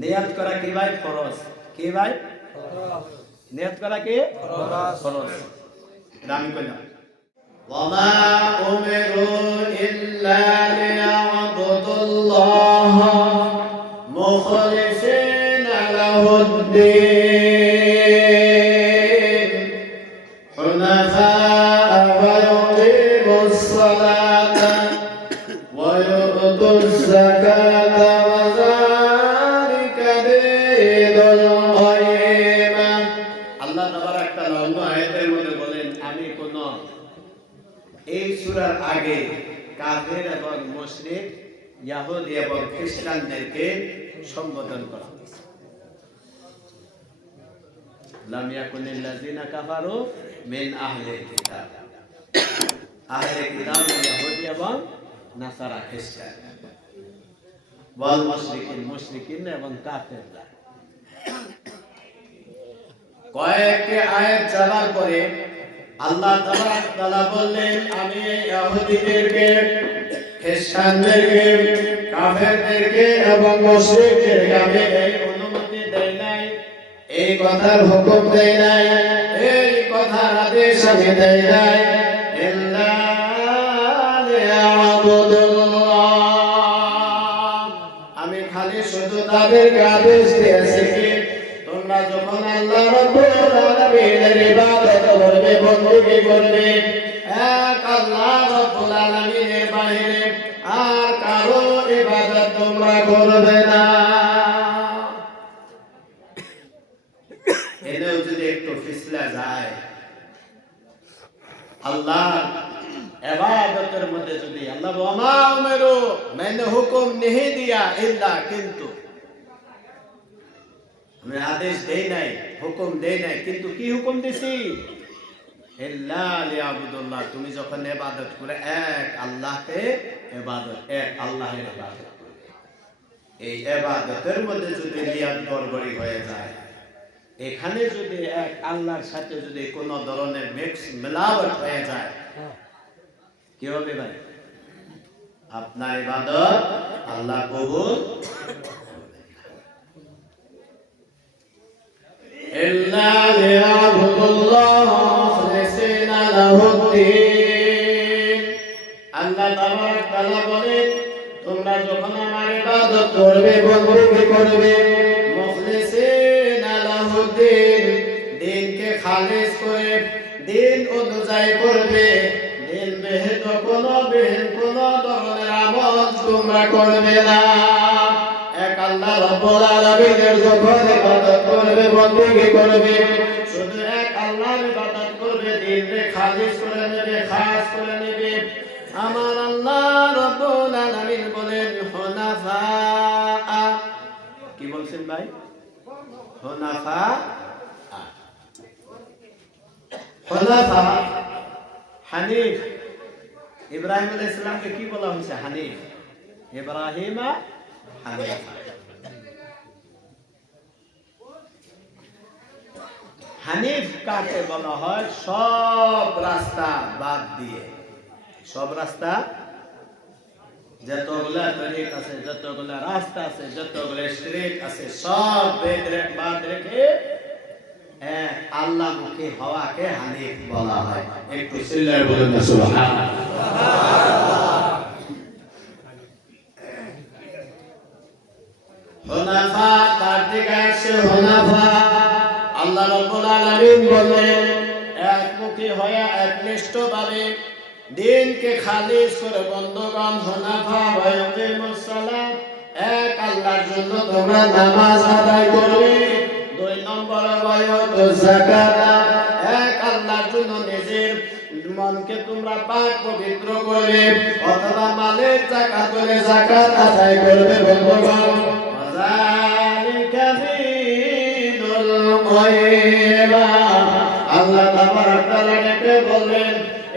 নিয়ত করা কি ভাই ফরজ, কি ভাই নিয়ত করা কি ফরজ। আমি কইলাম ওয়ামা উমিরু ইল্লা লিয়াবুদুল্লাহ মুখলিসিনা লাহুদ-দ্বীন হুনাফা ওয়া yuqimus salata ওয়া yu'tuz zakata ওয়া যালিকা দীনুল কাইয়্যিমা। আল্লাহ তাবারক তাআলা অন্য আয়াতের মধ্যে বলেন, আমি কোন এই সূরার আগে কাফের এবং মুশরিক ইহুদি এবং খ্রিস্টানদেরকে সম্বোধন করা হয়েছে। লাম ইয়াকুনিল লাযিনা কাফারু মিন আহলিল কিতাব, আহলে কিতাব ইহুদি এবং নাসারা খ্রিস্টান, ওয়াল মুশরিকিন মুশরিকিন এবং কাফেররা। কয়েকটি আয়াত যাওয়ার পরে আল্লাহ তাবারক তাআলা বললেন, আমি ইহুদিদেরকে, খ্রিস্টানদেরকে, কাফেরদেরকে এবং মুশরিকদেরকে আমি এই অনুমতি দেই নাই, এই কথার হুকুম দেই নাই, এই কথার আদেশ আমি দেই নাই, ইল্লা লিয়াবুদুল্লাহ, আমি খালি শুধু তাদেরকে আদেশ দিয়েছি কি তোমরা যখন আল্লাহ রাব্বুল আলামিনের ইবাদত করবে, বندگی করবে, এক আল্লাহ রাব্বুল আলামিনের বাইরে আর কারো ইবাদত তোমরা করবে না। এনেও যদি একটু ফিসলা যায়, আল্লাহ ইবাদতের মধ্যে যদি আল্লাহ ওয়ামা উমিরু मैंने হুকুম नहीं दिया इल्ला কিন্তু, আমি আদেশ দেই নাই, হুকুম দেই নাই, কিন্তু কি হুকুম দিছি? ইল্লা লিয়াবুদুল্লাহ, তুমি যখন ইবাদত করে এক আল্লাহকে ইবাদত, এক আল্লাহের ইবাদত করবে। এই ইবাদতের মধ্যে যদি নিয়ত গড়বড়ি হয়ে যায়, এখানে যদি এক আল্লাহর সাথে যদি কোনো ধরনের মিক্স মিলাওয়াট হয়ে যায়, কি হবে ভাই? আপনার ইবাদত আল্লাহ কবুল ইল্লা লিয়াবুদুল্লাহ মুখলিসিনা লাহুদ-দ্বীন। আল্লাহ তাবারক তাআলা বলেন, তোমরা যখন আমার ইবাদত করবে, বندگی করবে, মুখলিসিনা লাহুদ-দ্বীন, দ্বীনকে খালিস করে দ্বীন অনুযায়ী করবে, দ্বীন ব্যতীত কোনো ধরনের আমল তোমরা করবে না। এক আল্লাহ রাব্বুল আলামিনের যখন ইবাদত করবে, বندگی করবে, শুধু এক আল্লাহর ইবাদত করবে, দ্বীনকে খালিস করে নেবে, খাস করে নেবে। আমার আল্লাহ রাব্বুল আলামিন বলেন হুনাফা, কি বলছেন ভাই? হুনাফা, হুনাফা হানিফ। ইব্রাহিম আলাইহিস সালামকে কি বলা হয়েছে? হানিফ, ইব্রাহিমা হানিফা। হানিফ কাকে বলা হয়? সব রাস্তা বাদ দিয়ে, সব রাস্তা, যতগুলা তরিক আছে, যতগুলা রাস্তা আছে, যতগুলা শিরক আছে, সব বাদ রেখে এক আল্লাহমুখী হওয়াকে হানিফ বলা হয়। একটু চিল্লায় বলেন না সুবহানাল্লাহ। হুনাফা তার থেকে আসে হুনাফা। আল্লাহ রাব্বুল আলামিন বলেন, একমুখী হয়ে একনিষ্ঠভাবে দ্বীনকে খালিস করে বন্দগান হুনাফা ওয়া ইউকিমুস সালাত, এক আল্লাহর জন্য তোমরা নামাজ আদায় করবে। দুই নম্বর ওয়া ইউতুজ যাকাত, এক আল্লাহর জন্য নিজের মনকে তোমরা পাক পবিত্র করবে, অথবা মালের যাকাত করে যাকাত আদায় করবে বন্দগান। আল্লাহ তাবারক তাআলা ডেকে বললেন,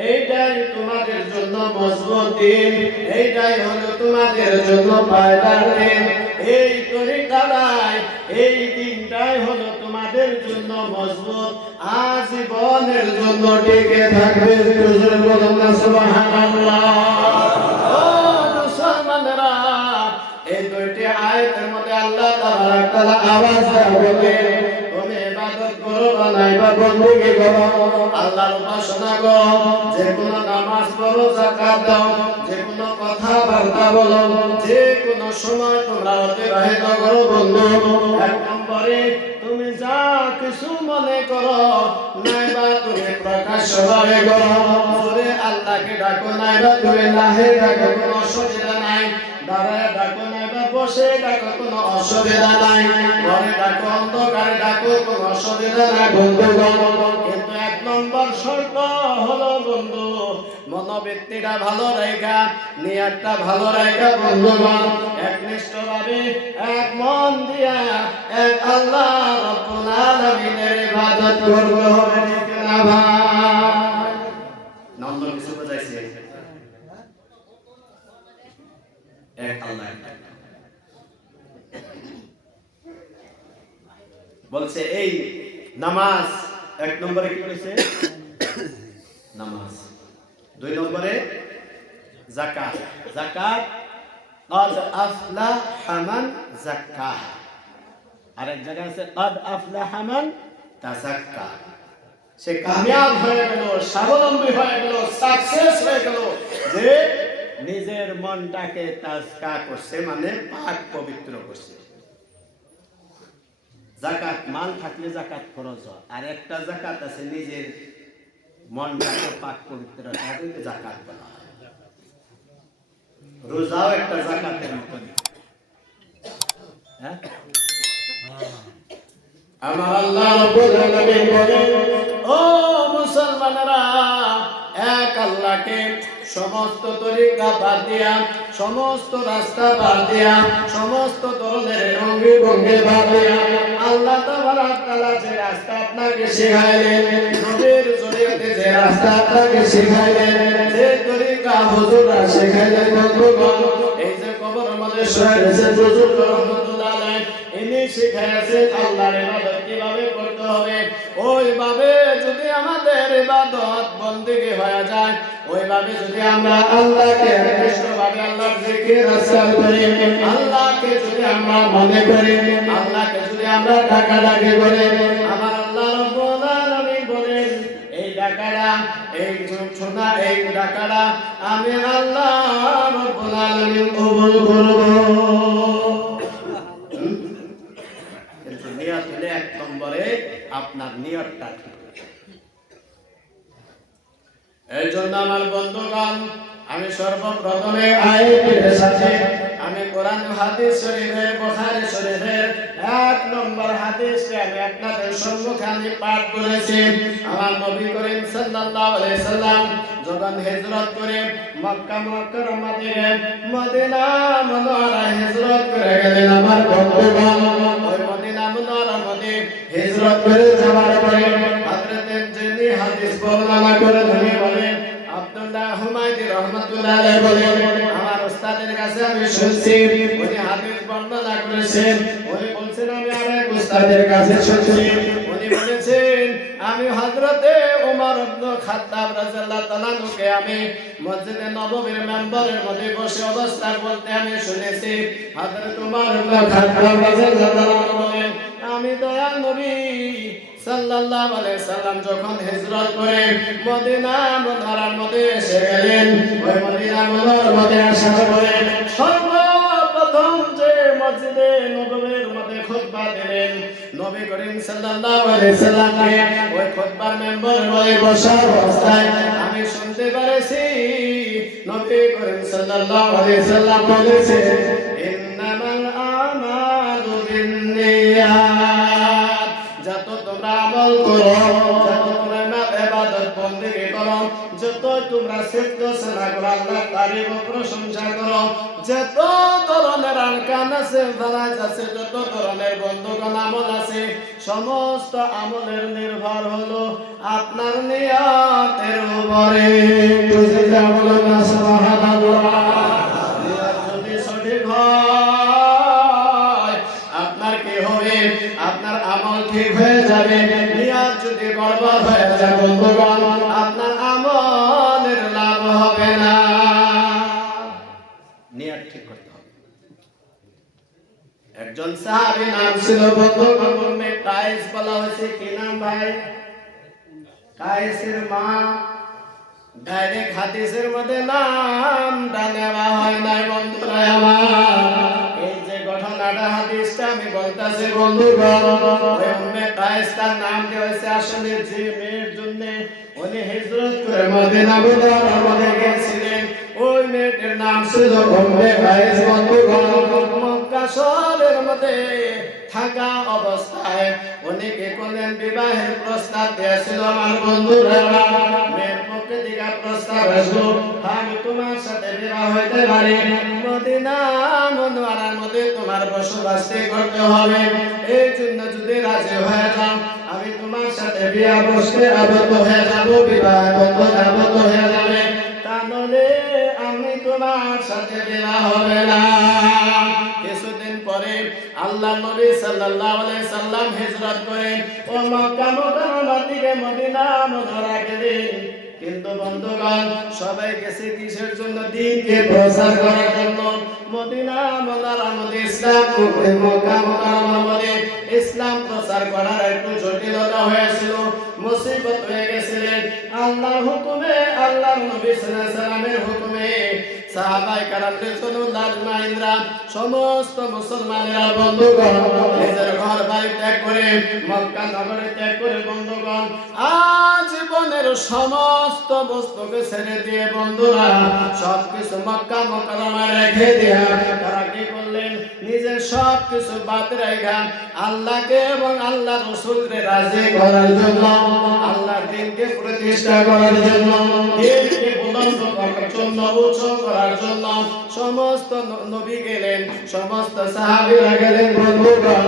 এইটাই তোমাদের জন্য মজবুত দিন, এইটাই হলো তোমাদের জন্য ফায়দার দিন, এই তরিকাটাই, এই দিনটাই হলো তোমাদের জন্য মজবুত, আজীবনের জন্য টিকে থাকবে। সুবহানাল্লাহ। ও মুসলমানেরা, এই দুইটি আয়াতের মধ্যে আল্লাহ তাবারাক তাআলা আওয়াজ দেয়া বলে তুমি ইবাদত করো বা নাইবা বندگی করো আল্লাহর উপাসনা করো যে কোনো নামাজ পড়ো যাকাত দাও যে কোনো কথাবার্তা বলো যে কোনো সময় তোমরা অতিবাহিত করো বন্ধু এক নম্বরে তুমি যা কিছু মনে করো নাইবা তুমি প্রকাশ্যভাবে করো জোরে আল্লাহকে ডাকো নাইবা তুমি লাহে ডাকো কোনো অসুবিধা নাই দাঁড়ায় ডাকো নাইবা বসে ডাকো কোনো অসুবিধা নাই ঘরে ডাকো অন্ধকারে ডাকো কোনো অসুবিধা নাই বন্ধুগণ কিন্তু এক নম্বর শর্ত হলো বন্ধু মনোবৃত্তিটা ভালো রাখা নিয়তটা ভালো রাখা বন্ধুগণ একনিষ্ঠভাবে এক মন দিয়া এক আল্লাহ রাব্বুল আলামিনের ইবাদত করতে হবে ঠিক না ভাই নম্বর কিছু বোঝাইছে এক আল্লাহ বলছে এই নামাজ এক নম্বরে কি করেছে নামাজ দুই নম্বরে যাকাত যাকাত قد أفلح من زكاها আর এক জায়গায় আছে قد أفلح من تزكى সে কামিয়াব হয়ে গেল স্বাবলম্বী হয়ে গেল সাকসেস হয়ে গেল যে নিজের মনটাকে তাজকা করছে মানে পাক পবিত্র করছে যাকাত মাল থাকলে যাকাত খরচ হয় আর একটা যাকাত আছে নিজের মনটাকে পাক পবিত্র রাখতে যাকাত বলা হয় রোজাও একটা যাকাতের মতো হ্যাঁ আমার আল্লাহ রাব্বুল আলামিন বলেন ও মুসলমানেরা এক আল্লাহকে সমস্ত তরিকা বাদ দিয়া সমস্ত রাস্তা বাদ দিয়া সমস্ত ধরনের রঙে ভঙ্গি বাদ দিয়া আল্লাহ তাবারাক তাআলা যে রাস্তা আপনাকে শিখাইলেন নবীর জরিয়তে যে রাস্তা আপনাকে শিখাইলেন যে তরিকা হুজুররা শিখাইলেন বন্ধুগণ এই যে কবর মধ্যে শুয়েছেন হুজুর রহমাতুল্লাহ আলাইহি ইনি শিখাইছেন আল্লাহর ইবাদত কিভাবে করতে হবে ওইভাবে যদি আমাদের ইবাদত বندگی হয়ে যায় ওইভাবে যদি আমরা আল্লাহকে একনিষ্ঠভাবে আল্লাহর জিকির আজকার করি আল্লাহকে যদি আমরা মনে করি আল্লাহকে যদি আমরা ডাকাডাকি করি আমার আল্লাহ রাব্বুল আলামিন বলেন এই ডাকাটা এই শোনা এই ডাকাটা আমি আল্লাহ রাব্বুল আলামিন কবুল করব কিন্তু নিয়ত হলে এক নম্বরে আপনার নিয়তটা ঠিক এই জন্য আমার বন্ধুগণ আমি সর্বপ্রথমে আয়াতের সাথে আমি কোরআন হাদিস শরীফের বুখারী শরীফের এক নম্বর হাদিসটি আমি আপনাদের সম্মুখে আমি পাঠ করেছি আমার নবী করিম সাল্লাল্লাহু আলাইহি সাল্লাম যখন হিজরত করে মক্কা মুকাররমা থেকে মদিনা মুনাওয়ারা হিজরত করে গেলেন আমার বন্ধুগণ ওই মদিনা মুনাওয়ারা মধ্যে হিজরত করে যাওয়ার পরে হযরত যিনি হাদিস বর্ণনা করে উনি বলেন আব্দুল্লাহ হুমায়দি রাহমাতুল্লাহ আলাইহি বলেন আমার উস্তাদের কাছে আমি শুনছি উনি হাদিস বর্ণনা করেছেন উনি বলছেন আমি আরেক উস্তাদের কাছে শুনছি উনি বলেছেন আমি হযরতে ওমর ইবনে খাত্তাব রাদিয়াল্লাহু তাআলা নুকে আমি মসজিদে নববীর মেম্বারের মধ্যে বসে অবস্থা বলতে আমি শুনেছি হযরত ওমর ইবনে খাত্তাব রাদিয়াল্লাহু তাআলা বলেন আমি দয়াল নবী সাল্লাল্লাহু আলাইহি সাল্লাম যখন হিজরত করে মদিনা মুনাওয়ারার মধ্যে এসে গেলেন ওই মদিনা মুনাওয়ারার মধ্যে আসার পরে সর্বপ্রথম যে মসজিদে নববীর মধ্যে খুতবা দিলেন নবী করিম সাল্লাল্লাহু আলাইহি সাল্লামকে ওই খুতবার মেম্বার হয়ে বসা অবস্থায় আমি শুনতে পেরেছি নবী করিম সাল্লাল্লাহু আলাইহি সাল্লাম বলেছেন ইন্নামাল আমালু বিন্নিয়াত যত তোমরা আমল করো যত তোমরা ইবাদত বندگی করো যত তোমরা সিজদা করো আল্লাহর তারিফ ও প্রশংসা করো যত ধরনের আরকান আছে ফরজ আছে যত ধরনের বন্ধগণ আমল আছে সমস্ত আমলের নির্ভর হলো আপনার নিয়তের উপরে যদি আমল না সুবহানাল্লাহ নিয়ত যদি সঠিক হয় আপনার কি হবে আপনার আমল ঠিক হয়ে যাবে নিয়ত যদি বরবাদ হয়ে যায় বন্ধুগণ আপনার আমলের লাভ হবে না নিয়ত ঠিক করতে হবে একজন সাহাবী নাম ছিল উম্মে কায়েস বলা হয়েছে। কি নাম ভাই? কায়েসের মা। ডাইরেক্ট হাদিসের মধ্যে নামটা নেওয়া হয় নাই বন্ধুরা আমার। এই যে ঘটনাটা হাদিসটা আমি বলতাছি বন্ধুগণ, ওই উম্মে কায়েস তার নাম দেওয়া হয়েছে আসলে যে মেয়ের জন্য উনি হিজরত করে মদিনা মুনাওয়ারার মধ্যে গিয়েছিলেন, ওই মেয়েটির নাম ছিল উম্মে কায়েস বন্ধুগণ। মক্কা শহরের মধ্যে থাকা অবস্থায় উনি কি করলেন? বিবাহের প্রস্তাব দিয়েছিল আমার বন্ধুরা। মেয়ের পক্ষে দিকে প্রস্তাব আসলো, আমি তোমার সাথে বিবাহ হইতে পারি, মদিনা মুনাওয়ারার মধ্যে তোমার বসবাস করতে হবে, এই জন্য যদি রাজি হয়ে যাও আমি তোমার সাথে বিয়া বসতে আবদ্ধ হয়ে যাব, বিবাহ আবদ্ধ হয়ে যাবে, তাহলে আমি তোমার সাথে বিবাহ হবে না। কিছুদিন পরে আল্লাহ নবী সাল্লাল্লাহু আলাইহি সাল্লাম হিজরত করেন ও মক্কা মুকাররমার দিকে মদিনা মুনাওয়ারা গেলেন। কিন্তু বন্ধুগণ, সবাই গেছে কিসের জন্য? দ্বীনকে প্রচার করার জন্য। মদিনা মুনাওয়ারার মধ্যে ইসলাম, মক্কা মুকাররমার মধ্যে ইসলাম প্রচার করার একটু জটিলতা হয়েছিল, মুসিবত হয়ে গেছিলেন। আল্লাহর হুকুমে, আল্লাহর নবী সাল্লাল্লাহু আলাইহি সাল্লামের হুকুমে সাহাবায়ে কেরাম রাসূলুল্লাহ আজমাইনরা সমস্ত মুসলমানেরা বন্ধুগণ নিজের ঘর বাড়ি ত্যাগ করে মক্কা নগরে ত্যাগ করে বন্ধুগণ আজীবনের সমস্ত বস্তুকে ছেড়ে দিয়ে বন্ধুরা সবকিছু মক্কা মুকাররমায় রেখে দিয়া তারা কি করলেন? নিজের সবকিছু বাদ রেখে আল্লাহকে এবং আল্লাহ রাসূলকে রাজি করার জন্য, আল্লাহর দ্বীনকে প্রতিষ্ঠা করার জন্য, দ্বীনকে বুলন্দ করার জন্য, উঁচু করার জন্য সমস্ত নবী গেলেন, সমস্ত সাহাবীরা গেলেন বন্ধুগণ,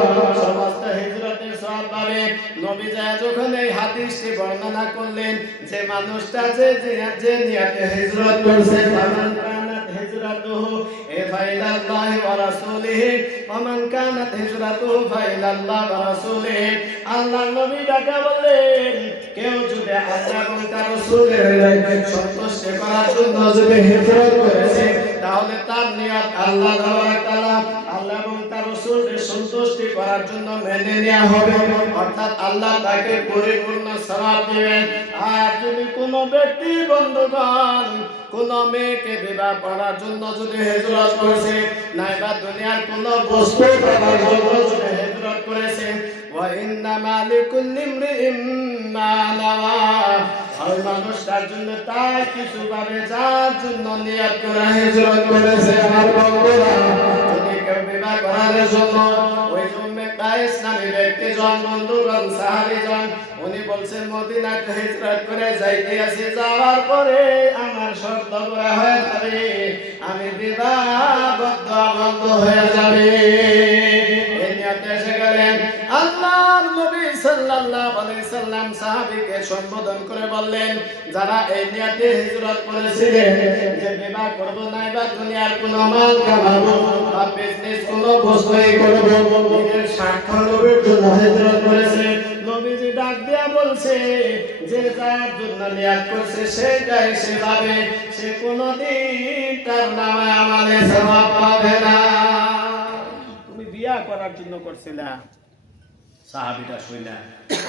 সমস্ত হিজরতের সওয়াব পাবে। নবী যায় যখন এই হাদিসটি বর্ণনা করলেন যে মানুষটা যে নিয়তে হিজরত করছে, ফামান কানাত হিজরাতুহু ফাইলাল্লাহি ওয়া রাসূলিহি ওয়া মান কানাত হিজরাতুহু ফাইলাল্লাহি ওয়া রাসূলিহি। আল্লাহর নবী ডাকা বললেন, কেউ যদি আল্লাহ এবং তার রাসূলের সন্তুষ্টি করার জন্য যদি হিজরত করেছে তাহলে তার নিয়ত আল্লাহ তাআলা, আল্লাহ এবং তার রাসূলের সন্তুষ্টি করার জন্য মেনে নেওয়া হবে, অর্থাৎ আল্লাহ তাকে পরিপূর্ণ সওয়াব দিবেন। আর যদি কোনো ব্যক্তি বন্ধুগণ কোন মেয়েকে বিবাহ করার জন্য যদি হিজরত করেছে, নাইবা দুনিয়ার কোন বস্তু পাওয়ার জন্য যদি হিজরত করেছে, ওয়া ইন্নামা লিকুল্লি ইমরিইম মা নাওয়া, ওই মানুষটার জন্য তাই কিছু পাবে যার জন্য নিয়ত করে হিজরত করেছে। আমার বন্ধুরা, যদি কেউ বিবাহ করার জন্য ওই উম্মে কায়েস নামে ব্যক্তিজন বন্ধুগণ সাহাবীজন উনি বলছেন মদিনাতে হিজরত করে যাইতে আছি, যাওয়ার পরে আমার শর্ত পুরা হয়ে যাবে, আমি বিবাহবদ্ধ আবদ্ধ হয়ে যাবে। এই নিয়তে এসে গেলেন। আল্লাহর নবী সাল্লাল্লাহু আলাইহি সাল্লাম সাহাবীকে সম্বোধন করে বললেন, যারা এই নিয়তে হিজরত করেছিলেন যে বিবাহ করব না বা দুনিয়ার কোনো মাল কামাবো বা বিজনেস কোনো বস্তুই করব, নিজের স্বার্থ লাভের জন্য হিজরত করেছে, নবীজি ডাক দিয়া বলছে যে যার জন্য নিয়ত করছে সেটাই সে পাবে, সে কোনোদিন তার নামে আমলে সওয়াব পাবে না। তুমি বিয়া করার জন্য করছিলা, সাহাবীটা শুইনা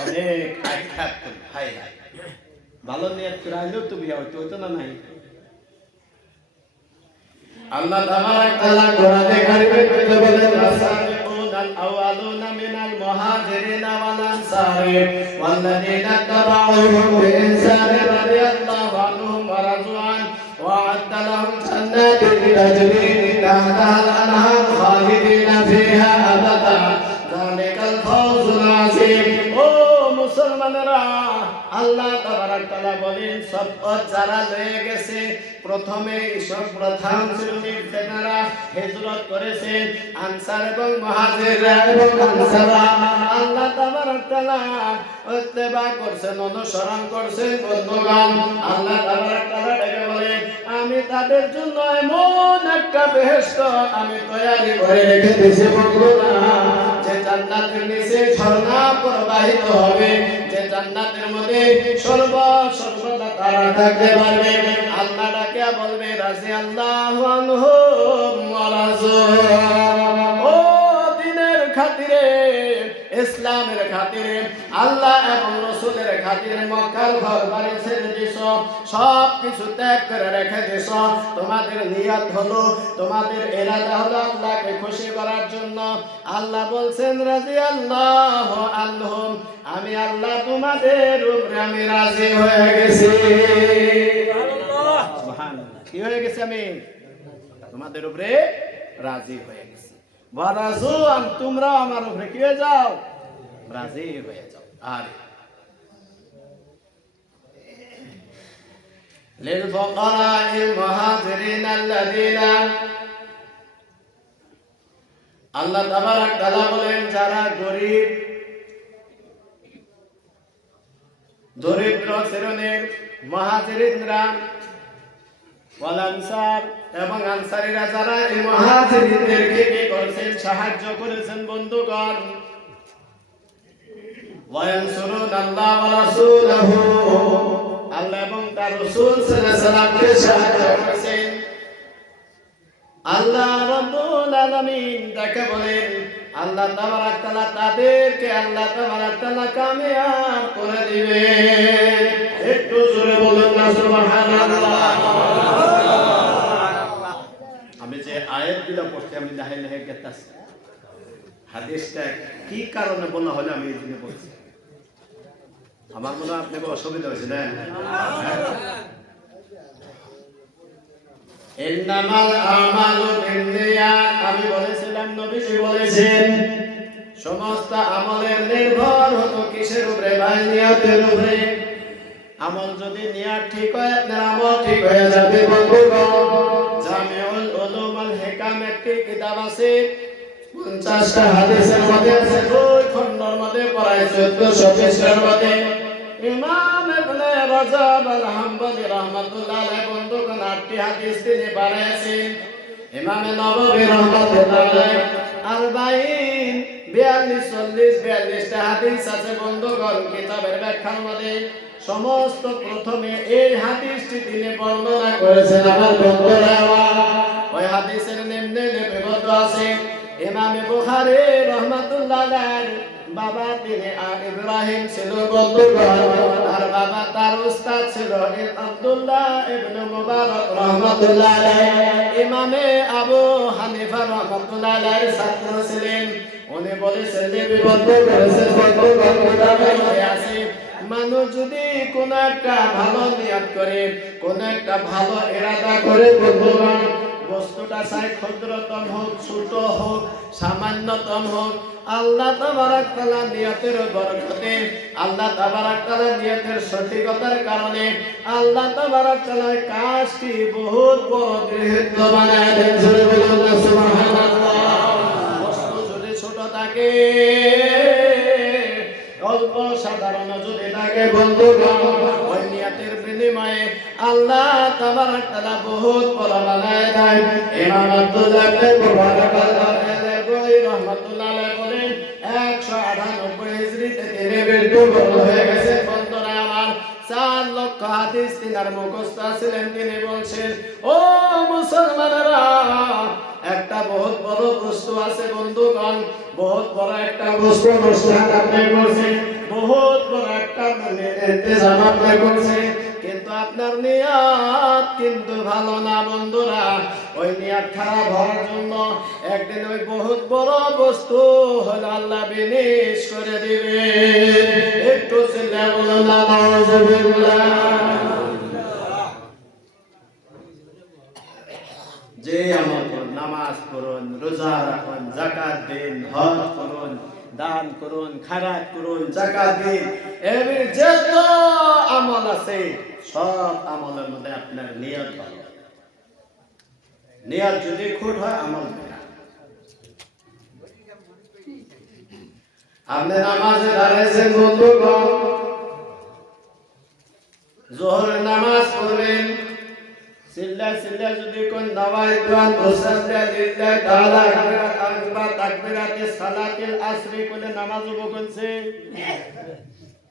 অনেক আঘাত করে, হাই হাই ভালো নিয়ত করে আইলেও তো বিয়া হইতো না নাই। আল্লাহ তাআলা কোরআনে কারিমে বলেন, আসাবিকুনাল আওয়ালুনা মিনাল মুহাজিরিনা ওয়াল আনসারি ওয়াল্লাযীনা তাবাউহুম বিইহসানিন রাদিয়াল্লাহু আনহুম ওয়া রাদু আন ওয়া আ'আদ্দা লাহুম জান্নাতিন তাজরি মিন তাহতিহাল আনহার খালিদিনা ফিহা আবাদা, যালিকাল ফাওজুল আযীম। ও মুসলমানেরা, আল্লাহ তাবারক তাআলা বলেন সব যারা লয়ে গেছে প্রথমে সব প্রধান শ্রেণীর যারা হিজরত করেছেন আনসার এবং মুহাজিররা এবং আনসাররা, আল্লাহ তাবারক তাআলা ইত্তেবা করছেন, অনুসরণ করছেন বন্ধুগণ। আল্লাহ তাবারক তাআলা ডেকে বলেন, আমি তাদের জন্য এমন একটা বেহেশত আমি তৈরি করে রেখে দিয়েছি বন্ধুরা, যে জান্নাতের নিচে ঝর্ণা প্রবাহিত হবে, যে জান্নাতের মধ্যে সর্বদা তারা থাকতে পারবে। আল্লাহ ডাকে বলবে রাদিয়াল্লাহু আনহুম ওয়া রাযু। ও দিনের খাতিরে, ইসলামের খাতিরে, আল্লাহ এবং রাসূলের খাতিরে মক্কার ঘর বাড়ি ছেড়ে দিছো, সব কিছু ত্যাগ করে রেখে দিছো। তোমাদের নিয়ত হলো, তোমাদের ইরাদা হলো আল্লাহকে খুশি করার জন্য। আল্লাহ বলছেন রাদিয়াল্লাহু আনহুম, আমি আল্লাহ তোমাদের উপরে আমি রাজি হয়ে গেছি। সুবহানাল্লাহ, সুবহানাল্লাহ। কি হয়ে গেছে? আমি তোমাদের উপরে রাজি হয়ে গেছি। ওয়ারাজু আন, তোমরা আমার উপরে কি হয়ে যাও? রাজি হয়ে যাও। আর লিল ফুকারাইল মুহাজিরিন আল্লাযিনা, আল্লাহ তাবারাক তাআলা বলেন যারা গরীব, দরিদ্র শ্রেণীর মুহাজিরিনরা, ওয়াল আনসার এবং আনসারীরা যারা এই মুহাজিরিনদেরকে কি করেছেন? সাহায্য করেছেন বন্ধুগণ। ওয়া ইয়ানসুরুনাল্লাহ ওয়া রাসূলাহু, আল্লাহ এবং তার রাসূল সাল্লাল্লাহু আলাইহি সাল্লামকে সাহায্য করেছেন। আল্লাহ রাব্বুল আলামিন যাকে বলেন, আল্লাহ তাবারাক তাআলা তাদেরকে আল্লাহ তাবারাক তাআলা কামিয়াব করে দিবেন। একটু জোরে বলুন না সুবহানাল্লাহ। আমি যে আয়াতগুলো পড়তে আমি লাহে লাহে গেতাছি, হাদিসটা কি কারণে বলা হলো আমি এই জন্য বলছি। আমার মনে হয় আপনাকে অসুবিধা হয়েছে না? ইন্নামাল আমালু বিন্নিয়াত, আমি বলেছিলাম, নবীজি বলেছেন সমস্ত আমলের নির্ভর হলো কিসের উপরে? ভাই নিয়তের উপরে। আমল যদি নিয়ত ঠিক হয়, আপনার আমল ঠিক হয়ে যাবে বন্ধুগণ। জামিউল উলুম আল হিকাম একটি কিতাব আছে, 50টা হাদিসের মধ্যে আছে, 2 খণ্ডের মধ্যে পড়ায় 1400 পৃষ্ঠার মধ্যে। ইমাম ইবনে রাজাব আল হাম্বলি রাহমাতুল্লাহ আলাইহি বন্ধুগণ 8টি হাদিস তিনি বানাইছেন। ইমাম নববী রাহমাতুল্লাহ আলাইহি 40 42 40 42টা হাদিস আছে বন্ধুগণ কিতাবের ব্যাখ্যার মধ্যে। সমস্ত প্রথমে এই হাদিসটি তিনি বর্ণনা করেছেন আমার বন্ধুরা। ওই হাদিসের নিম্নে লিপিবদ্ধ আছে, ইমাম বুখারী রাহমাতুল্লাহ আলাইহি বাবা তিনি ইব্রাহিম ছিল বন্ধুগণ, আর বাবা তার উস্তাদ ছিল আব্দুল্লাহ ইবনে মুবারক রাহমাতুল্লাহ আলাইহি। ইমামে আবু হানিফা রাহমাতুল্লাহ আলাইহির ছাত্র ছিলেন। উনি বলেছেন লিপিবদ্ধ করেছেন বন্ধুগণ কিতাবে আছে, মানুষ যদি কোন একটা ভালো নিয়ত করে, কোন একটা ভালো ইরাদা করে বন্ধুগণ, বস্তুটা চাই ক্ষুদ্রতম হোক, ছোট হোক, সামান্যতম হোক, আল্লাহ তাবারাক তাআলা নিয়তের বরকতে, আল্লাহ তাবারাক তাআলা নিয়তের সঠিকতার কারণে আল্লাহ তাবারাক তাআলা কাজটি বহুত বড় গৃহীত বানায় দেন। জোরে বলুন সুবহানাল্লাহ। বস্তু যদি ছোট থাকে, অল্প সাধারণ যদি থাকে বন্ধুগণ, ওই নিয়তের বিনিময়ে আল্লাহ তাবারাক তাআলা বহুত বড় বানায় দেন। ইমাম আব্দুল্লাহ ইবনে মুবারক আল-বুখারী রাহমাতুল্লাহ আলাইহি বলেন 198 হিজরিতে তিনি মৃত্যুবরণ হয়ে গেছে। বন্ধুরা আমার, 4 লক্ষ হাদিস তিনার মুখস্থ ছিলেন। তিনি বলছেন, ও মুসলমানেরা, একটা বহুত বড় বস্তু আছে বন্ধুগণ, বহুত বড় একটা বস্তু অনুষ্ঠান আপনি করছেন, বহুত বড় একটা ইন্তজাম আপনি করছেন, কিন্তু আপনার নিয়ত কিন্তু ভালো না বন্ধুরা। ওই নিয়ত খারাপ হওয়ার জন্য একদিন ওই বহুত বড় বস্তু হলো আল্লাহ বিনাশ করে দিবে। একটু চিল্লা বলুন নাউজুবিল্লাহ। যে আমল করুন, নামাজ পড়ুন, রোজা রাখুন, যাকাত দিন, হজ করুন, দান করুন, খায়রাত করুন, যাকাত দিন, এর যত আমল আছে সব আমলের মধ্যে আপনার নিয়ত ভালো। নিয়ত যদি খুঁট হয়, আমল খারাপ। আপনি নামাজে দাঁড়াইছেন বন্ধুগণ, যোহরের নামাজ পড়বেন, সিল্লা সিল্লা যদি কোন নাওয়াইতু আন উসাল্লি লিল্লাহি তাআলা তাকবীরাতে সালাতিল আসরি কোন নামাজ হবো কোনছে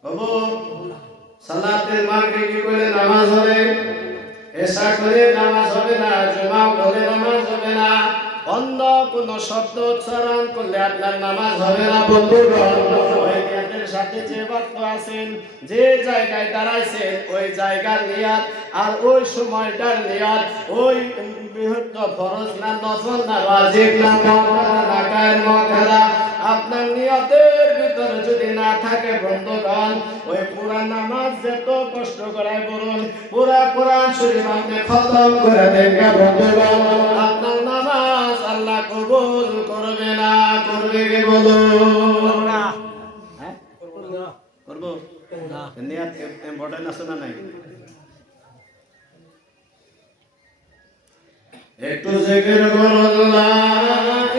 হবো, সালাতুল মাগরিব কোন নামাজ হবে, এশা করে নামাজ হবে না, জুমা করে নামাজ হবে না। অন্য কোন শব্দ উচ্চারণ করলে আপনার নামাজ হবে না বন্ধুগণ। ওই নিয়তের সাথে যে ভক্ত আছেন, যে জায়গায় দাঁড়াইছেন ওই জায়গার নিয়ত আর ওই সময়টার নিয়ত, ওই বৃহৎ ফরজ না নফল না ওয়াজিব না মুআক্কাদা না গায়র মুআক্কাদা, আপনার নিয়তের ভিতরে যদি না থাকে বন্ধুগণ, ওই পুরা নামাজ যত কষ্ট করায় বলুন, পুরা কোরআন শরীফ আপনি খতম করে দেন বন্ধুগণ, আপনার নামাজ আল্লাহ কবুল করবে না। করবে কে বলুন? না হ্যাঁ করব না। নিয়ত ইম্পর্টেন্ট আছে না নাই? একটু জিকির করুন লা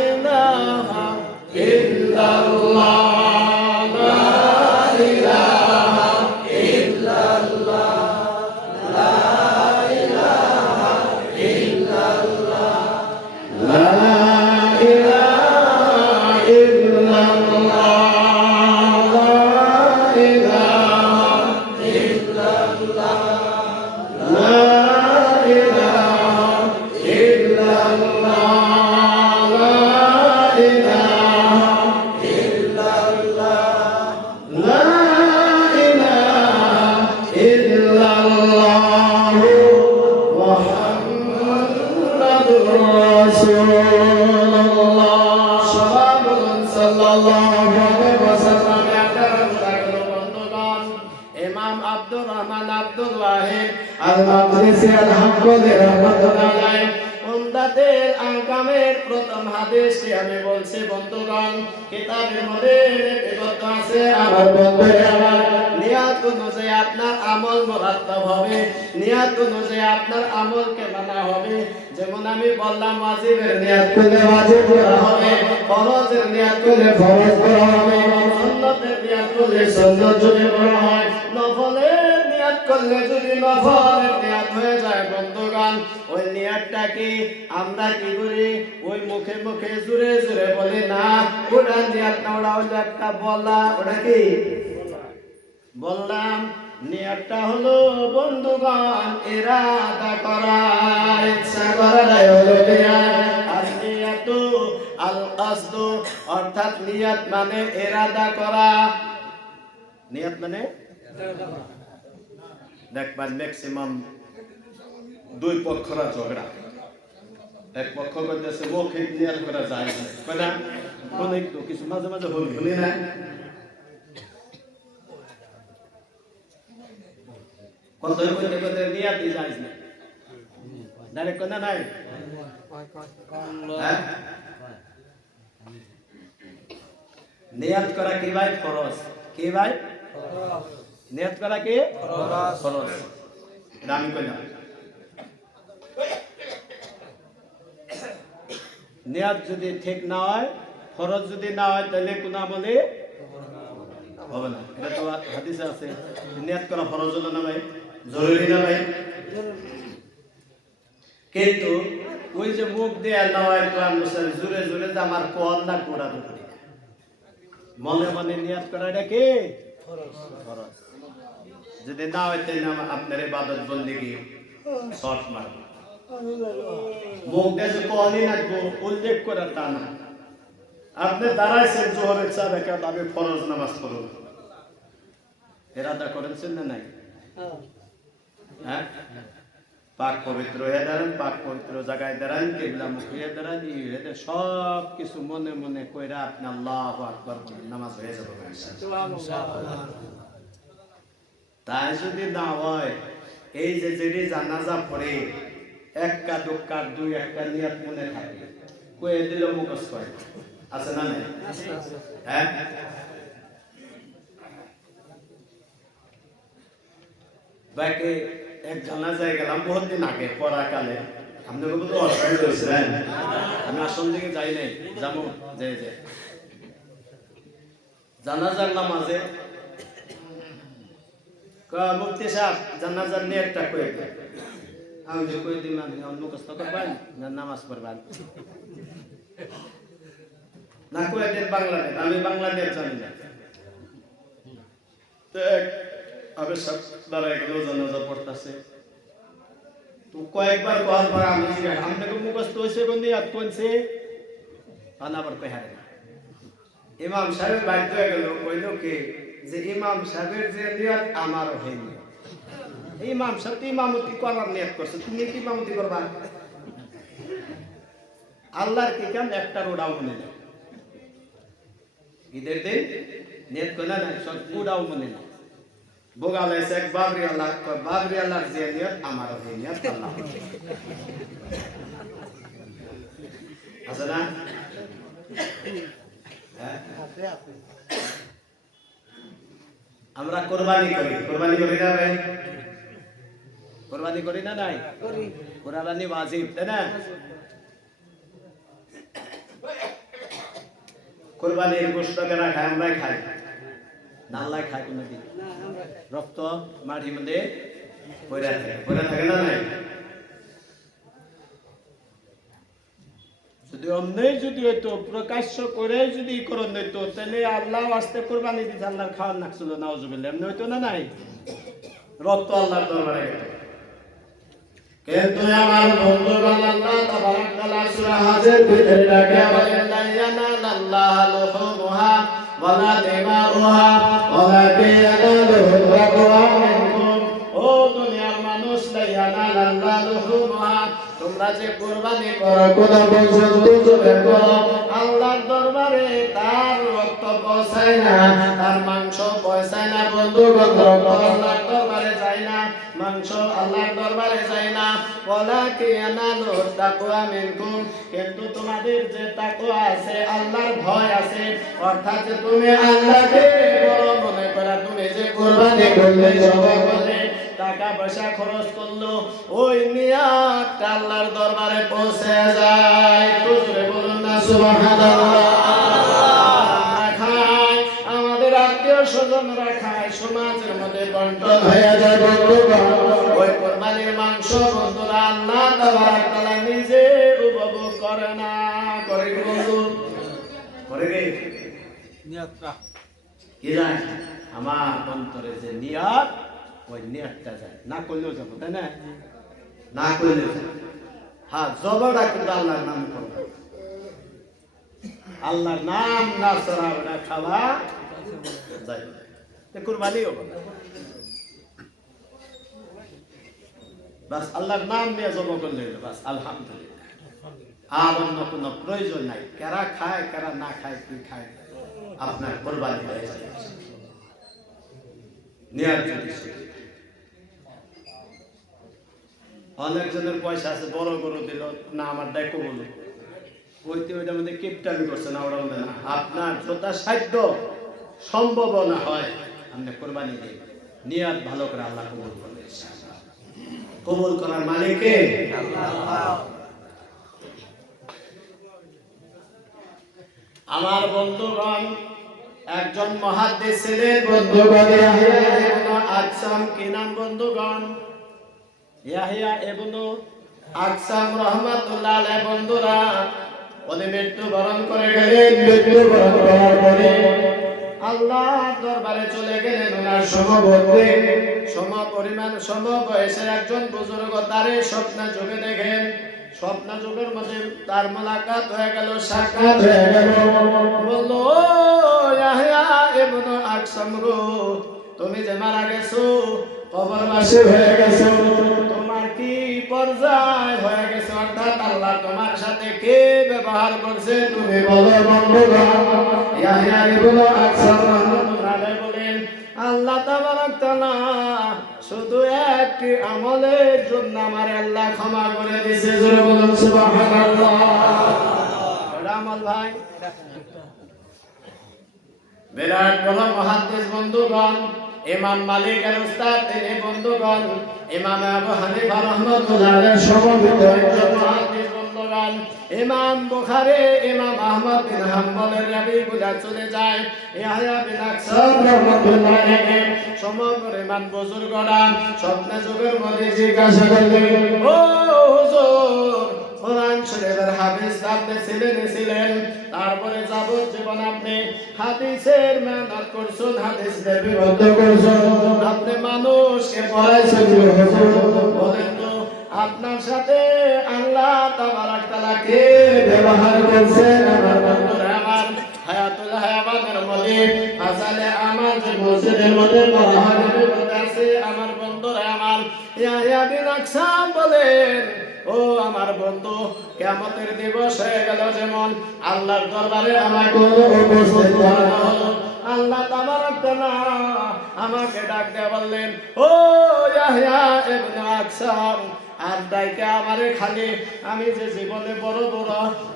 ইলাহা ইল্লাল্লাহ, লা ইলাহা ইল্লাল্লাহ, লা ইলাহা ইল্লাল্লাহ, লা ইলাহা ইল্লাল্লাহ, লা ইলাহা ইল্লাল্লাহ, লা ইমাম আব্দুর রহমান আব্দুল ওয়াহিদ আল-মাকরিসি আল-হাম্বলি রাহমাতুল্লাহ আলাইহি উমদাতুল আহকামের প্রথম হাদিসটি আমি বলছি বন্ধুগণ, কিতাবের মধ্যে লিপিবদ্ধ আছে। আমার বন্ধুরা আমার, নিয়ত অনুযায়ী আপনার আমল মুরাত্তাব হবে, নিয়ত অনুযায়ী আপনার আমলকে মানা হবে। যেমন আমি বললাম, ওয়াজিবের নিয়ত করলে ওয়াজিব করা হবে, ফরজের নিয়ত করলে ফরজ করা হবে, সুন্নতের নিয়ত করলে সুন্নত যদি করা হয়, নফলের নিয়ত করলে যদি নফলের নিয়ত হয়ে যায় বন্ধুগণ, ওই নিয়তটা কি আমরা কি করি? ওই মুখে মুখে জোরে জোরে বলি না, ওটা নিয়ত না, ওটা হলো একটা বলা। ওটা কি বললাম? নিয়তটা হলো বন্ধুগণ ইরাদা করা, ইচ্ছা করাটাই হলো নিয়ত। আর নিয়ত আল কসদ, অর্থাৎ নিয়ত মানে ইরাদা করা। নিয়ত মানে দেখবেন ম্যাক্সিমাম দুই পক্ষরা ঝগড়া, এক পক্ষ করতেছে মৌখিক নিয়ত করা যায় না, কোন একটু কিছু মাঝে মাঝে হলি না, কত কইতে কইতে নিয়তই যায় না, ডাইরেক্ট কোন নাই। নিয়ত করা কি ভাই? ফরজ। কি ভাই? নিয়ত করা কি? ফরজ। এটা আমি কইলাম। নিয়ত যদি ঠিক না হয়, ফরজ যদি না হয়, তাহলে কোন আমলে হবে না। এটা তো হাদিসে আছে, নিয়ত করা ফরজ হলো না ভাই, জরুরি না ভাই? কিন্তু ওই যে মুখ দিয়ে নয় জোরে জোরে যে আমার কোন না গোড়া দুপুরি, মনে মনে নিয়ত করা এটা কি? ফরজ। যদি না হয় তাহলে আপনার ইবাদত বন্দেগী শর্ট মারবে। মুখ দিয়ে যে কোনই রাখবো উল্লেখ করে তা না। আপনি দাঁড়াইছেন জোহরের চা রেখে আমি ফরজ নামাজ পড়ব, ইরাদা করেছেন না নাই? হ্যাঁ, পাক পবিত্র হয়ে দাঁড়ান, পাক পবিত্র জায়গায় দাঁড়ান, কিবলা মুখ হয়ে দাঁড়ান, সব কিছু মনে মনে কইরা আপনি আল্লাহু আকবার বলেন, নামাজ হয়ে যাবে ইনশাআল্লাহ। তাই যদি না হয়, এই যে যেটি জানাজা পড়ে একটা দুক্কার দুই একটা নিয়ত মনে থাকে, কয়ে দিল মুখস্থ হয়, আছে না নাই? হ্যাঁ, বাকি এক জানাজায় গেলাম বহুত দিন আগে পড়াকালে, আপনি তো অসুবিধা হয়েছিলেন, আমি আসল দিকে যাই নাই, যাবো যে জানাজার নামাজে মুফতি সাহেব জানাজার নিয়তটা কয়ে দেয়, আমি যে কয়ে দিই মুখস্থ করবেন না নামাজ পড়বেন না, কয়ে দেন বাংলাদেশ, আমি বাংলাদেশ জানি না। আমি সব দাঁড়ায় গেল, জানাজা পড়তেছে, তো কয়েকবার করার পর আমি আপনাকে মুখস্থ হয়েছে কোন নিয়ত কোনছে আনাবার পেহারে না ইমাম সাহেব বাধ্য হয়ে গেল কইল কে যে ইমাম সাহেবের যে নিয়ত আমারও হয়নি ইমাম সাহেব ইমামতি করার নিয়ত করছে তুমি কি ইমামতি করবা আল্লাহর কি কাম একটা রোডাও মনে নেই ঈদের দিন নিয়ত করে না সব রোডাও মনে নেই বোগালে শেখ বাবরি আল্লাহর যে নিয়ত আমারও হয়নি নিয়ত আল্লাহ আছে না আমরা কোরবানি করি না ভাই কোরবানি করি না নাই কোরবানি ওয়াজিব তাই না কোরবানির গোশত কেনা খায় আমরাই খাই না আল্লাহ খায় কোনদিন রক্ত মাটির মধ্যে পড়ে থাকে না নাই যদি অন্যায় যদি হইতো প্রকাশ্য করে যদি করণ হইতো তাহলে আল্লাহ আস্তে কোরবানি দিতে আল্লাহর খাওয়ার নাকছিল নাউজুবিল্লাহ এমনি হইতো না নাই রক্ত আল্লাহর দরবারে গেল কিন্তু আমার বন্ধুগণ আল্লাহ তাবারক তাআলা সূরা হাজের ভিতরে ডাকে বলেন লা ইয়ানালাল্লাহু লুহুমুহা ওয়ালা দিমাউহা ওয়ালাকিন ইয়ানালুহু তাকওয়া মিনকুম ও দুনিয়ার মানুষ লা ইয়ানালাল্লাহু লুহুমুহা তোমরা যে কুরবানি করো কোন পর্যন্ত জবে করো আল্লাহর দরবারে তার রক্ত পৌঁছায় না তার মাংস পৌঁছায় না বন্ধুগণ রক্ত আল্লাহর দরবারে যায় না মাংস আল্লাহর দরবারে যায় না ওয়ালাকিন ইয়ানালুহু তাকওয়া মিনকুম কিন্তু তোমাদের যে তাকওয়া আছে আল্লাহর ভয় আছে অর্থাৎ যে তুমি আল্লাহকে বড় মনে করে তুমি যে কুরবানি করলে জবা করলে টাকা পয়সা খরচ করলো ওই নিয়াতটা আল্লাহর দরবারে পৌঁছে যায় একটু জোরে বলুন না সুবহানাল্লাহ আমাদের আত্মীয় স্বজনরা খায় সমাজের মধ্যে বন্টন হয়ে যায় বন্ধুগণ ওই কোরবানির মাংস বন্ধুরা আল্লাহ তাবারক তাআলা নিজে উপভোগ করে না করে কি বন্ধু করে কি নিয়াতটা কি যায় আমার অন্তরে যে নিয়াত ওই নিয়াতটা যায় না করলেও যাবো তাই না না করলেও যাবো হ্যাঁ জবাটা কিন্তু আল্লাহর নাম করবো আল্লাহর নাম না ছাড়া ওটা খাওয়া যায় কুরবানি হবে বাস আল্লাহর নাম নিয়ে জব করলে বাস আলহামদুলিল্লাহ আর অন্য কোনো প্রয়োজন নাই কারা খায় কারা না খায় কি খায় আপনার কুরবানি হয়ে যায় নিয়াত যদি অনেকজনের পয়সা আছে বড় গরু দিল না আমার ডাইকো বলে ওইতে ওইটার মধ্যে কিপটামি করছে না ওরা বলে না আপনার যথা সাধ্য সম্ভাবনা হয় আপনি কোরবানি দিন নিয়াত ভালো করে আল্লাহ কবুল করবে কবুল করার মালিক কে আল্লাহ আমার বন্ধুগণ একজন মুহাদ্দিস ছিলেন বন্ধুগণ ইয়াহইয়া ইবনে আকসাম কি নাম বন্ধুগণ ইয়াহইয়া ইবনে আকসাম রাহমাতুল্লাহ আলাইহি বন্ধুরা উনি মৃত্যুবরণ করে গেলেন মৃত্যুবরণ করার পরে আল্লাহর দরবারে চলে গেলেন ওনার সমবর্তী সমপরিমাণ সমবয়সের একজন বুজুর্গ তারে স্বপ্নে যোগে দেখেন স্বপ্ন যুগের মধ্যে তার মোলাকাত হয়ে গেল সাক্ষাৎ হয়ে গেল বলল ইয়াহইয়া ইবনে আকসাম গো তুমি যে মারা গেছো কবরবাসী হয়ে গেছো তোমার কি পর্যায় হয়ে গেছে অর্থাৎ আল্লাহ তোমার সাথে কি ব্যবহার করছে তুমি বলো বন্ধুগণ ইয়াহইয়া ইবনে আকসাম রাহমাতুল্লাহ আলাইহি বলেন আল্লাহ তাবারক তাআলা শুধু একটি আমলের জন্য আমার আল্লাহ ক্ষমা করে দিয়েছে জোরে বলুন সুবহানাল্লাহ আমল ভাই বিরাট বড় মুহাদ্দিস বন্ধুগণ ইমাম মালিকের উস্তাদ তিনি বন্ধুগণ ইমাম আবু হানিফা রাহমাতুল্লাহ আলাইহি সমবেত একজন মুহাদ্দিস বন্ধুগণ ইমাম বুখারী ইমাম আহমদ বিন হাম্বলের রাবি গুলা চলে যায় ইয়াহইয়া বিন আকসাম রাহমাতুল্লাহ আলাইহি সমপরিমাণ বুজুর্গরা স্বপ্ন যুগের মধ্যে জিজ্ঞাসা করলেন ও হুজুর কোরআন শরীফের হাফেজ আপনি ছিলেন তারপরে যাবজ্জীবন আপনি হাদিসের মেহনত করছেন হাদিসের বিরোধিতা করছেন আপনি মানুষকে পড়াইছেন বলেন তো আপনার সাথে আল্লাহ তাবারক তাআলা কে ব্যবহার করছেন আমার বন্ধুরা আমার হায়াতুল হায়াবানের মধ্যে ফাসালে আমার যে মসজিদের মধ্যে মহানবী বলতেছে আমার বন্ধুরা আমার ইয়াহিয়া বিন আকসাম বলেন ও আমার বন্ধু কিয়ামতের দিবস হয়ে গেল যেমন আল্লাহর দরবারে আমাকে উপস্থিত করা হলো আল্লাহ তাবারক তাআলা আমাকে ডাক দিয়ে বললেন ও ইয়াহিয়া ইবনে আকসাম আর দাইকে আমারে খালি আমি যে জীবনে বড় বড়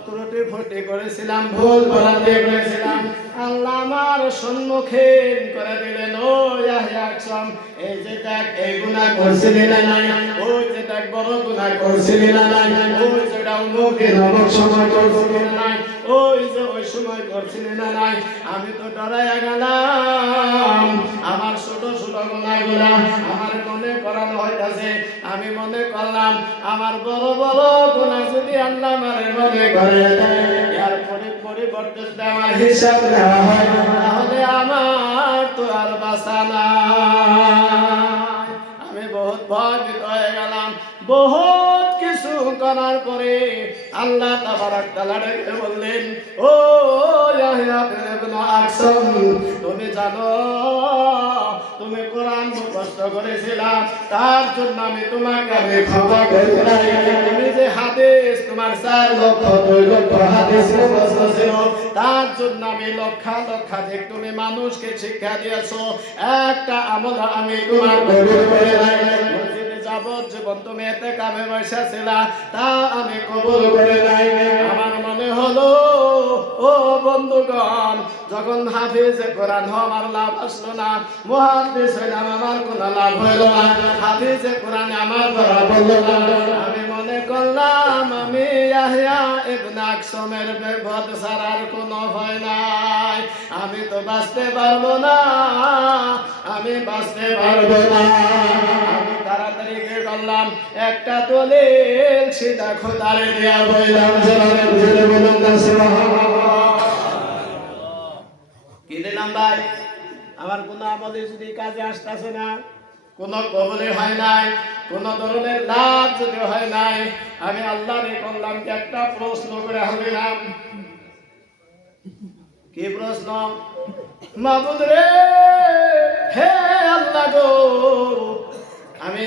ত্রুটি ফুটি করেছিলাম ভুল ভ্রান্তি করেছিলাম আল্লাহ আমার সম্মুখে করে দিলেন ও ইয়াহিয়া আকসাম এই যে দেখ এই গুনাহ করছিলি না নাই ওই যে দেখ বড় গুনাহ করছিলি না নাই ওই যে অমুকে নবক সময় করছিলি না নাই ওই যে ওই সময় করছিলি না নাই আমি তো ডরাইয়া গেলাম আমার ছোট ছোট গুনাহগুলা আমার মনে করানো হইতাছে আমি মনে করলাম আমার বড় বড় গুনাহ যদি আল্লাহ আমারে মনে করে এর পরিবর্তে যদি আমার হিসাব নেওয়া হয় তাহলে আমার তো আর বাঁচা নাই আমি বহুত ভয়ভীত হয়ে গেলাম বহুত কিছু করার পরে আল্লাহ তাবারক তাআলা ডেকে বললেন ও ইয়াহিয়া ইবনে আকসাম তুমি জানো তুমি কোরআন মুখস্থ করেছিলা তার জন্য আমি তোমাকে ক্ষমা করি নাই তুমি যে হাদিস তোমার 4 লক্ষ 2 লক্ষ হাদিস মুখস্থ ছিল তার জন্য আমি লক্ষ লক্ষাধিক তুমি মানুষকে শিক্ষা দিয়েছো একটা আমল আমি তোমার কবুল করে নাই যাবজ্জীবন তুমি এতে কামে বসা ছিলা তা আমি কবুল করে নাই আমার মনে হলো ও বন্ধুগণ যখন হাফিজ কোরআন আমার লাভ আসলো না মুহাদ্দিস হইলাম আমার কোনো লাভ হইল না হাফিজ কোরআন আমার ধরা পড়লো না আমি মনে করলাম আমি ইয়াহিয়া ইবনে আকসামের বিপদ ছাড়ার কোনো ভয় নাই আমি তো বাঁচতে পারবো না আমি বাঁচতে পারবো না আমি তাড়াতাড়ি কি করলাম একটা দলিল সিধা খোদারে দিয়া বললাম জোরে জোরে বলুন না সুবহানাল্লাহ কি দিলাম ভাই আমার কোনো আমলে যদি কাজে আসতেছে না কোনো কবুলে হয় নাই কোনো ধরনের লাভ যদি হয় নাই আমি আল্লাহরে করলাম কি একটা প্রশ্ন করে হলাম কি প্রশ্ন মাবুদ রে হে আল্লাহ গো আমি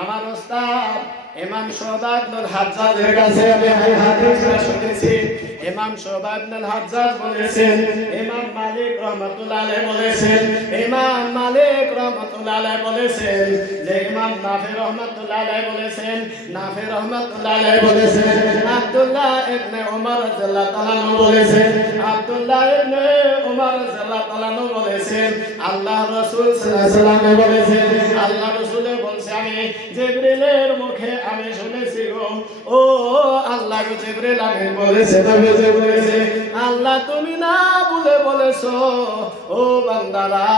আমার ওস্তাদ ইমাম শুআবা ইবনে হাজ্জাজের কাছে আমি হাদিস শুনেছি ইমাম শুআবা ইবনে হাজ্জাজ বলেছেন ইমাম মালিক রাহমাতুল্লাহ আলাইহি বলেছেন ইমাম মালিক রাহমাতুল্লাহ আলাইহি বলেছেন যে ইমাম নাফি রাহমাতুল্লাহ আলাইহি বলেছেন নাফি রাহমাতুল্লাহ আলাইহি বলেছেন আব্দুল্লাহ ইবনে ওমর রাদিয়াল্লাহু তাআলা বলেছেন আব্দুল্লাহ ইবনে ওমর রাদিয়াল্লাহু তাআলা বলেছেন আল্লাহ রাসূল সাল্লাল্লাহু আলাইহি ওয়াসাল্লাম বলেছেন আল্লাহ রাসূল বলেছে আমি জিবরিলের মুখে আমি শুনেছি গো ও আল্লাহ গো জিবরিল আমিন বলেছে নবী বলেছে আল্লাহ তুমি না বলে বলেছো ও বান্দারা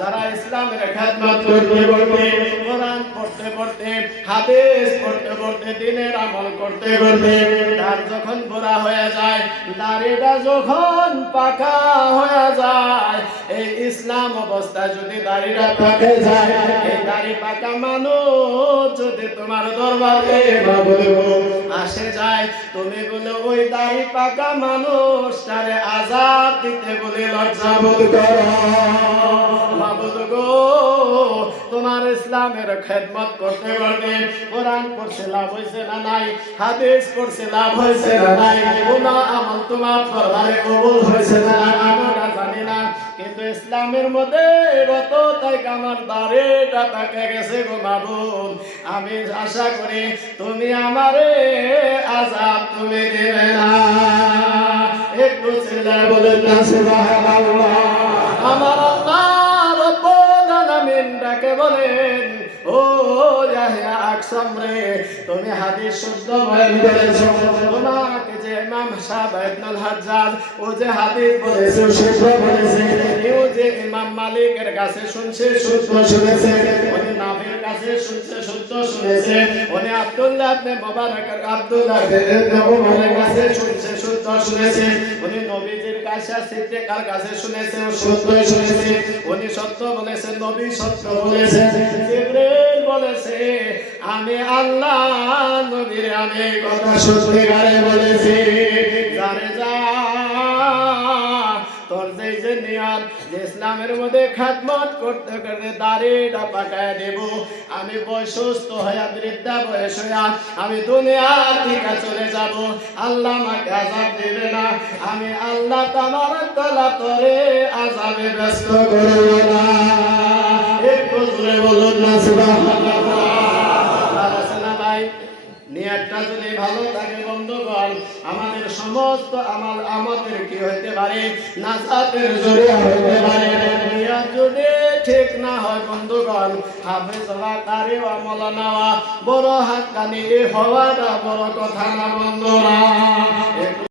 যারা ইসলামের খেদমত করতে করতে কোরআন পড়তে পড়তে হাদিস পড়তে পড়তে দ্বীনের আমল করতে করতে তার যখন বুড়া হয়ে যায় দাড়িটা যখন পাকা হয়ে যায় এই ইসলাম অবস্থায় যদি দাড়িটা পাকে যায় এই দাড়ি পাকা মানুষ যদি তোমার দরবারে আসে যায় তুমি বলে ওই দাড়ি পাকা মানুষটারে আযাব দিতে বলে লজ্জা বোধ করো মাবুদ গো তোমার ইসলামের খেদমত করতে করতে কোরআন পড়ছে লাভ হইছে না নাই হাদিস পড়ছে লাভ হইছে না নাই কোন আমল তোমার দরবারে কবুল হইছে না আমরা জানি না কিন্তু ইসলামের মধ্যে রত তাই আমার দাড়িটা পাকে গেছে গো মাবুদ আমি আশা করি তুমি আমারে আযাব তুমি দিবে না একটু চিল্লায় বলেন না সুবহানাল্লাহ আমার আল্লাহ রব্বুল আলামিন ডাকে বলেন ও ইয়াহিয়া আকসাম রে তুমি হাদিস শুদ্ধ বয়ান করেছো তোমাকে যে ইমাম সাহাবা ইবনুল হাজ্জাজ ও যে হাদিস বলেছে শুদ্ধ বলেছে ও যে ইমাম মালিকের কাছে শুনছে শুদ্ধ শুনেছে উনি নাফির কাছে শুনছে শুদ্ধ শুনেছে উনি আব্দুল্লাহ ইবনে মুবারকের আব্দুল্লাহ ইবনে ওমরের কাছে শুনছে শুদ্ধ শুনেছে উনি নবীজির কাছে সিদ্দিকের কাছে শুনেছে ও শুদ্ধ শুনেছে উনি সত্য বলেছেন নবী সত্য বলেছেন জিবরিল বলেছে আমি আল্লাহ নবীর আমি কথা সত্যিকারে বলেছি জানে যা তোর যে নিয়ত যে ইসলামের মধ্যে খেদমত করতে করতে দাড়িটা পাকায় দেব আমি বয়সস্থ হয়ে বৃদ্ধা বয়স হইয়া আমি দুনিয়ার থেকে চলে যাব আল্লাহ আমাকে আযাব দেবে না আমি আল্লাহ তাবারক তাআলা তোরে আযাবে ব্যস্ত করব না একটু জোরে বলুন না সুবহানাল্লাহ ভাই নিয়তটা যদি ভালো থাকে বন্ধুগণ আমাদের সমস্ত আমল আমাদের কি হইতে পারে নাজাতের জরিয়া হইতে পারে নিয়ত যদি ঠিক না হয় বন্ধুগণ হাফেজ হওয়া কারি আমল নেওয়া বড় হাক্কানি হওয়াটা বড় কথা না বন্ধুরা।